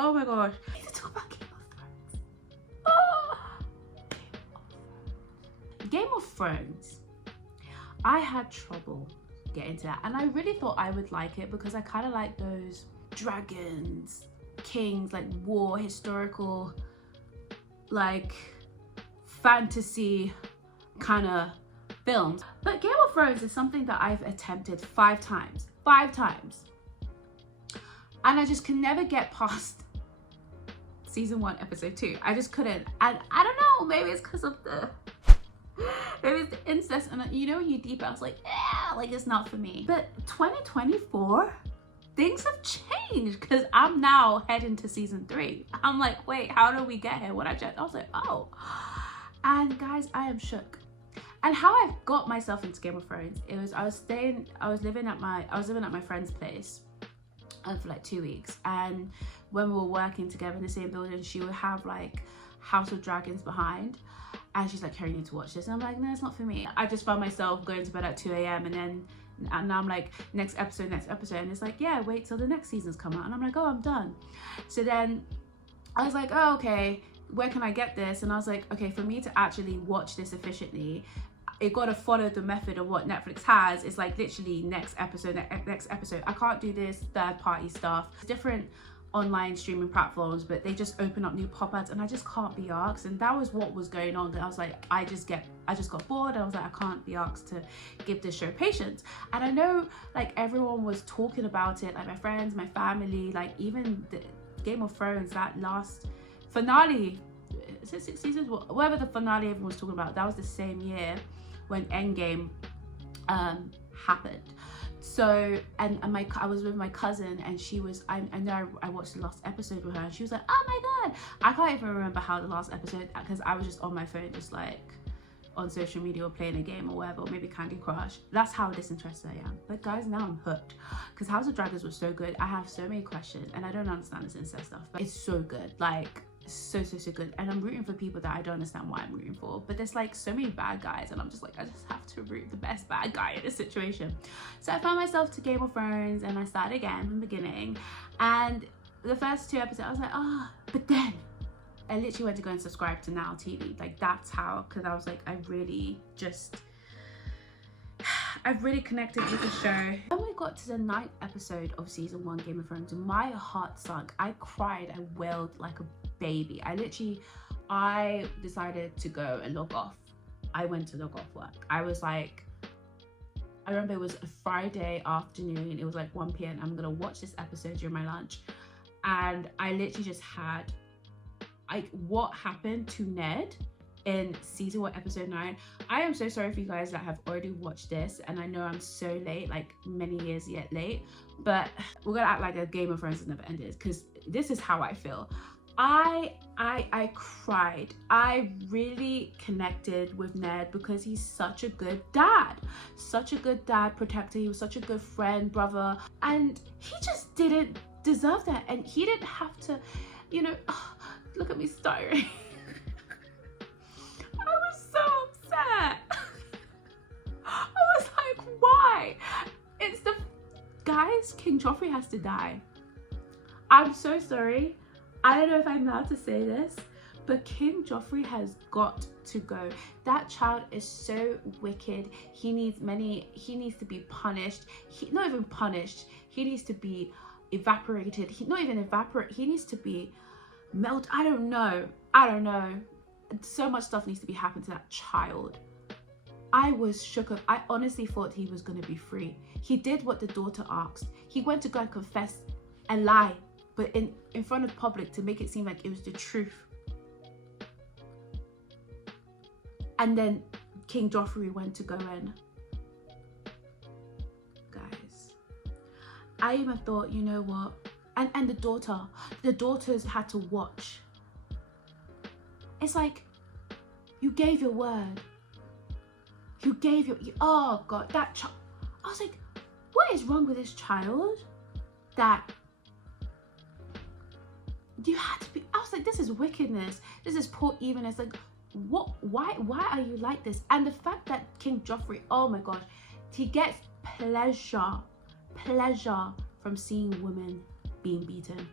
Oh my gosh. I need to talk about Game of Thrones. Oh. Game of Thrones. I had trouble getting to that, and I really thought I would like it because I kind of like those dragons, kings, like war, historical, like fantasy kind of films. But Game of Thrones is something that I've attempted 5 times, and I just can never get past season 1 episode 2. I just couldn't, and I don't know, maybe it's because of the incest, and you know, you deep, I was like, yeah, like it's not for me. But 2024, things have changed because I'm now heading to season 3. I'm like, wait, how did we get here? When I checked, I was like, oh. And guys, I am shook. And how I got myself into Game of Thrones, it was I was living at my friend's place for like 2 weeks, and when we were working together in the same building, she would have like House of Dragons behind, and she's like, Carrie, you need to watch this. And I'm like, no, it's not for me. I just found myself going to bed at 2 a.m. and now I'm like, next episode, and it's like, yeah, wait till the next season's come out, and I'm like, oh, I'm done. So then I was like, oh, okay, where can I get this? And I was like, okay, for me to actually watch this efficiently, it got to follow the method of what Netflix has. It's like literally next episode. I can't do this third-party stuff. Different online streaming platforms, but they just open up new pop-ups, and I just can't be asked. And that was what was going on. I was like, I just got bored. I was like, I can't be asked to give this show patience. And I know like everyone was talking about it, like my friends, my family, like even the Game of Thrones, that last finale, is it 6 seasons? Whatever the finale everyone was talking about, that was the same year when Endgame happened. So and I was with my cousin, and she was, I know I watched the last episode with her, and she was like, oh my god, I can't even remember how the last episode, because I was just on my phone, just like on social media or playing a game or whatever, or maybe Candy Crush. That's how disinterested I am. But guys, now I'm hooked because House of Dragons was so good. I have so many questions, and I don't understand this incest stuff, but it's so good, like so good. And I'm rooting for people that I don't understand why I'm rooting for, but there's like so many bad guys, and I'm just like, I just have to root the best bad guy in this situation. So I found myself to Game of Thrones, and I started again from the beginning, and the first 2 episodes I was like, oh, but then I literally went to go and subscribe to Now TV. Like that's how, because I was like, I've really connected with the show. When we got to the 9th episode of season 1 Game of Thrones, my heart sunk. I cried, I wailed like a baby. I decided to go and log off. I went to log off work. I was like, I remember it was a Friday afternoon, it was like 1 p.m. I'm gonna watch this episode during my lunch, and I literally just had like what happened to Ned in season 1 episode 9. I am so sorry for you guys that have already watched this, and I know I'm so late, like many years yet late, but we're gonna act like a Game of Thrones has never ended, because this is how I feel. I cried. I really connected with Ned because he's such a good dad, protector. He was such a good friend, brother, and he just didn't deserve that, and he didn't have to, you know, look at me stuttering. I was so upset. I was like, why? It's the guys, King Joffrey has to die. I'm so sorry. I don't know if I'm allowed to say this, but King Joffrey has got to go. That child is so wicked. He needs to be punished. Not even punished. He needs to be evaporated. Not even evaporate. He needs to be melted. I don't know. So much stuff needs to be happening to that child. I was shook up. I honestly thought he was going to be free. He did what the daughter asked. He went to go and confess a lie, but in front of public, to make it seem like it was the truth. And then King Joffrey went to go in. Guys, I even thought, you know what? And the daughters had to watch. It's like, you gave your word. Oh God, that child. I was like, what is wrong with this child? That you had to be, I was like, this is wickedness. This is poor evenness. Like, what, why are you like this? And the fact that King Joffrey, oh my gosh, he gets pleasure from seeing women being beaten.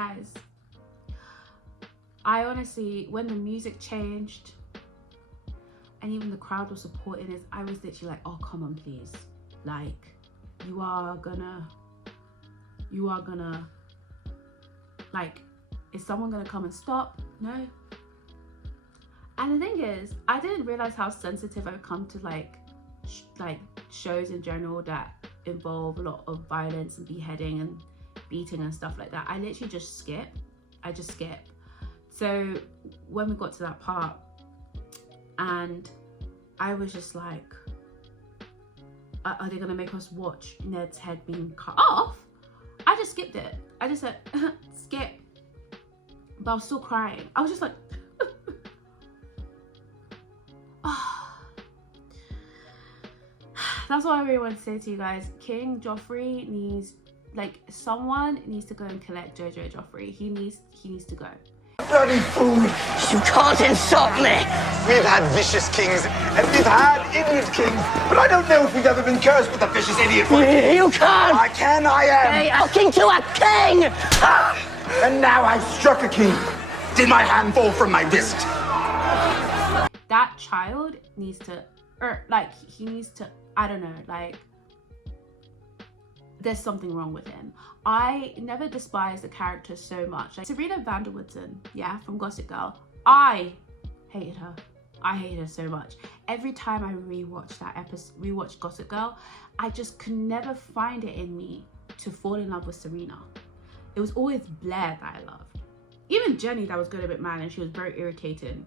guys, I honestly, when the music changed and even the crowd was supporting this, I was literally like, oh, come on, please. Like, you are gonna, like, is someone gonna come and stop? No. And the thing is, I didn't realize how sensitive I've come to like shows in general that involve a lot of violence and beheading and beating and stuff like that. I literally just skip. I just skip. So when we got to that part and I was just like, are they gonna make us watch Ned's head being cut off? I just skipped it. I just said, skip. But I was still crying. I was just like, that's what I really want to say to you guys. King Joffrey needs, like, someone needs to go and collect Jojo Joffrey. He needs to go. Bloody fool! You can't insult me! We've had vicious kings, and we've had idiot kings, but I don't know if we've ever been cursed with a vicious idiot. You can't! I can, I am! Talking to a king! And now I've struck a king. Did my hand fall from my wrist? That child needs to, like, he needs to, I don't know, like, there's something wrong with him. I never despised the character so much. Like Serena Vander Woodsen, yeah, from Gossip Girl. I hated her. I hated her so much. Every time I rewatch Gossip Girl, I just could never find it in me to fall in love with Serena. It was always Blair that I loved. Even Jenny, that was good a bit mad and she was very irritating.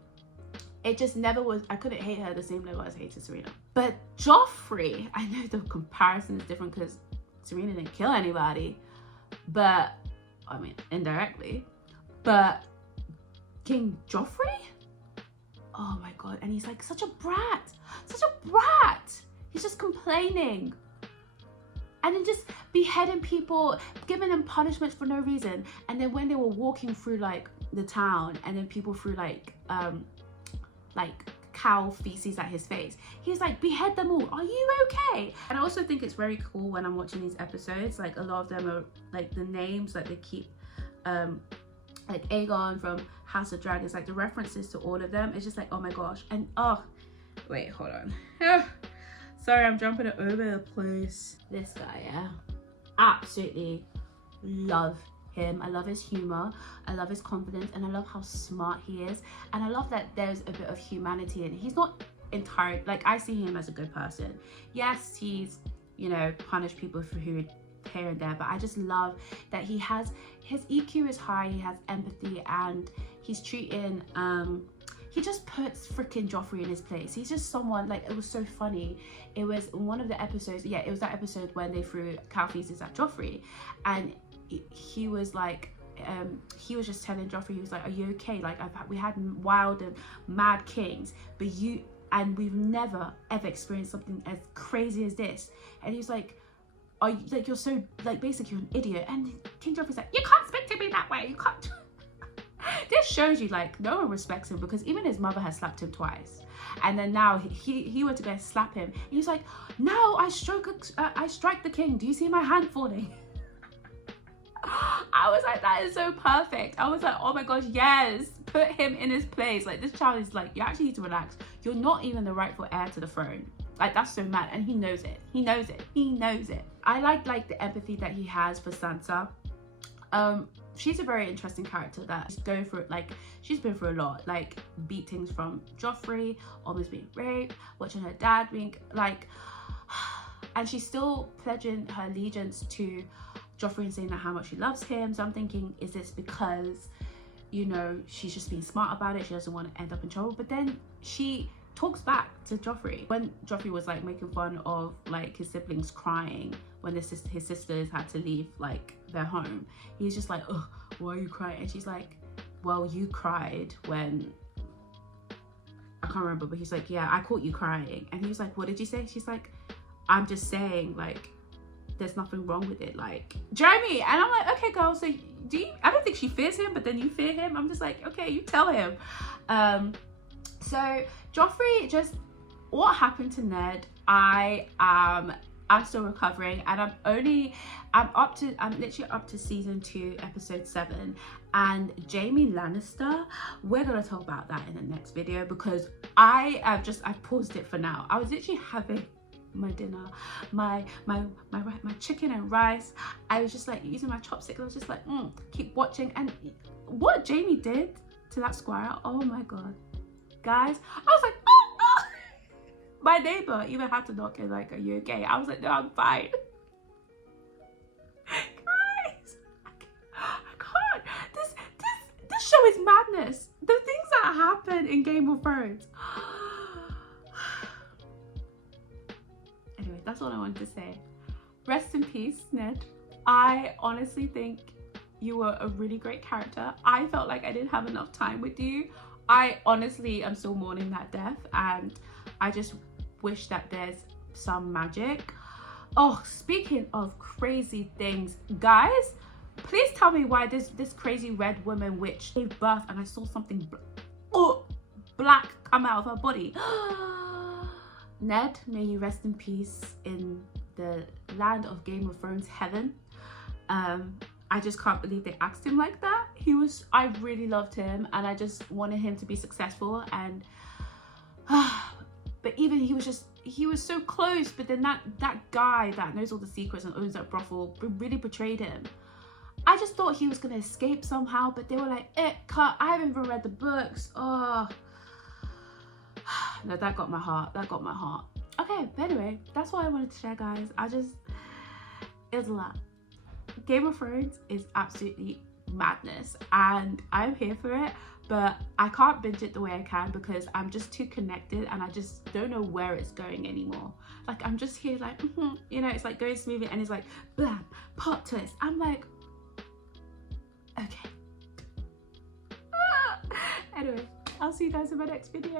It just never was, I couldn't hate her at the same level as I hated Serena. But Joffrey, I know the comparison is different because Serena didn't kill anybody, but, I mean, indirectly. But King Joffrey? Oh my God, and he's like such a brat, such a brat. He's just complaining. And then just beheading people, giving them punishments for no reason. And then when they were walking through like the town and then people threw like cow feces at his face, he's like, behead them all, are you okay? And I also think it's very cool when I'm watching these episodes, like a lot of them are like the names that they keep, like Aegon from House of Dragons, like the references to all of them, it's just like, oh my gosh. And oh wait, hold on. Sorry, I'm jumping it over the place. This guy, yeah, absolutely love him. I love his humor, I love his confidence, and I love how smart he is, and I love that there's a bit of humanity in it. He's not entirely, like, I see him as a good person. Yes, he's, you know, punished people for who here and there, but I just love that he has, his EQ is high, he has empathy, and he's treating he just puts freaking Joffrey in his place. He's just someone, like, it was so funny. It was one of the episodes, yeah, it was that episode when they threw cow feces at Joffrey, and he was like, he was just telling Joffrey, he was like, are you okay? Like, we had wild and mad kings, but we've never ever experienced something as crazy as this. And he was like, are you, like, you're so, like, basically you're an idiot. And King Joffrey's like, you can't speak to me that way, you can't. This shows you, like, no one respects him, because even his mother has slapped him twice, and then now he went to go slap him. He was like, no, I strike the king, do you see my hand falling? I was like, that is so perfect. I was like, oh my gosh, yes, put him in his place. Like, this child is like, you actually need to relax. You're not even the rightful heir to the throne. Like, that's so mad, and he knows it. He knows it. He knows it. I like the empathy that he has for Sansa. She's a very interesting character that's going through, like, she's been through a lot, like beatings from Joffrey, almost being raped, watching her dad being like, and she's still pledging her allegiance to Joffrey and saying that how much she loves him. So I'm thinking, is this because, you know, she's just being smart about it, she doesn't want to end up in trouble? But then she talks back to Joffrey when Joffrey was like making fun of like his siblings crying when his sisters had to leave like their home. He's just like, oh, why are you crying? And she's like, well, you cried when, I can't remember, but he's like, yeah, I caught you crying. And he was like, what did you say? She's like, I'm just saying, like, there's nothing wrong with it, like, Jeremy. And I'm like, okay, girl, so do you, I don't think she fears him, but then you fear him. I'm just like, okay, you tell him. So Joffrey, just what happened to Ned, I I'm still recovering, and I'm literally up to season 2, episode 7. And Jaime Lannister, we're gonna talk about that in the next video, because I paused it for now. I was literally having my dinner, my chicken and rice. I was just like using my chopsticks. I was just like keep watching. And what Jaime did to that squire, oh my god, guys, I was like, oh no. My neighbor even had to knock in, like, are you okay? I was like, no, I'm fine. Guys, I can't. This show is madness. The things that happen in Game of Thrones. Anyway, that's all I wanted to say. Rest in peace, Ned. I honestly think you were a really great character. I felt like I didn't have enough time with you. I honestly am still mourning that death, and I just wish that there's some magic. Oh, speaking of crazy things, guys, please tell me why this crazy red woman witch gave birth and I saw something black come out of her body. Ned, may you rest in peace in the land of Game of Thrones heaven. I just can't believe they axed him like that. I really loved him, and I just wanted him to be successful. And but even he was so close, but then that guy that knows all the secrets and owns that brothel really betrayed him. I just thought he was gonna escape somehow, but they were like, cut. I haven't even read the books. Oh no, that got my heart. Okay, but anyway, that's what I wanted to share, guys. It was a lot. Game of Thrones is absolutely madness, and I'm here for it, but I can't binge it the way I can because I'm just too connected, and I just don't know where it's going anymore. Like, I'm just here like, you know, it's like going smoothly, and it's like, blam, plot twist. I'm like, okay. Anyway, I'll see you guys in my next video.